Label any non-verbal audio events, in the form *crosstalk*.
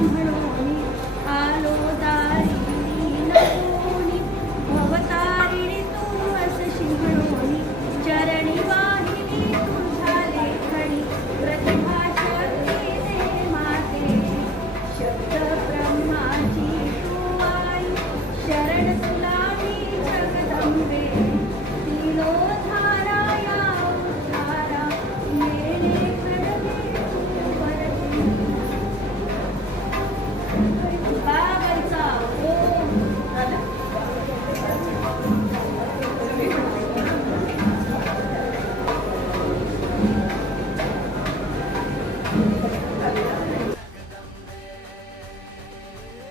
Thank *laughs* you.